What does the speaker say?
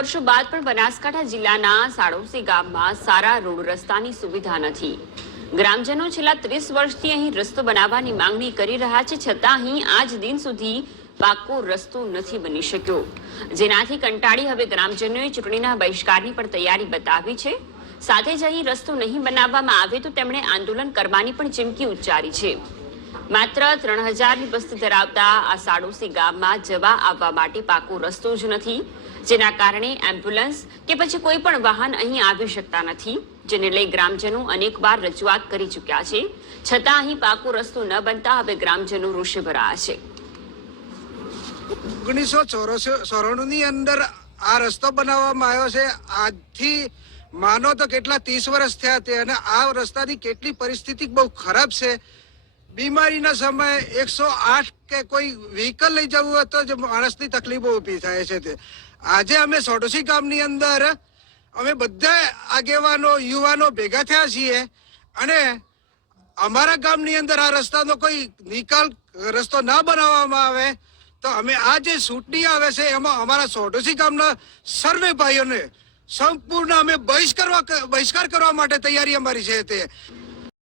વર્ષો બાદ પણ બનાસકાંઠા જિલ્લાના સાડોશી ગામમાં સારા રોડ રસ્તાની સુવિધા નથી। ગ્રામજનો છેલ્લા 30 વર્ષથી અહીં રસ્તો બનાવવાની માંગણી કરી રહ્યા છે, છતાં અહીં આજ દિન સુધી પાકો રસ્તો નથી બની શક્યો, જેનાથી કંટાળી હવે ગ્રામજનોએ ચૂંટણીના બહિષ્કારની પણ તૈયારી બતાવી છે। સાથે જ અહીં રસ્તો નહીં બનાવવામાં આવે તો તેમણે આંદોલન કરવાની પણ ચીમકી ઉચ્ચારી છે। માત્ર 3000ની વસ્તી ધરાવતા આ સાડોશી ગામમાં જવા આવવા માટે પાકો રસ્તો જ નથી, જેના કારણે એમ્બ્યુલન્સ કે પછી કોઈ પણ વાહન અહીં આવી શકતા નથી, જેને લઈ ગ્રામજનો અનેકવાર રજૂઆત કરી ચૂક્યા છે, છતાં અહીં પાકો રસ્તો ન બનતા હવે ગ્રામજનો રોષે ભરાયા છે। 1994 ની અંદર આ રસ્તો બનાવવામાં આવ્યો છે। આજથી માનો તો કેટલા 30 વર્ષ થયા તે, અને આ રસ્તાની કેટલી પરિસ્થિતિ બહુ ખરાબ છે। બીમારીના સમયે 108 કે કોઈ વ્હીકલ લઈ જવું હોય તો જ માણસની તકલીફો ઊભી થાય છે। તે આજે અમે સોડોશી ગામની અંદર અમે બધા આગેવાનો યુવાનો ભેગા થયા છીએ, અને અમારા ગામની અંદર આ રસ્તાનો કોઈ નિકાલ રસ્તો ના બનાવવામાં આવે તો અમે આ જે ચૂંટણી આવે છે એમાં અમારા સોડોશી ગામના સર્વે ભાઈઓને સંપૂર્ણ અમે બહિષ્કાર કરવા માટે તૈયારી અમારી છે। તે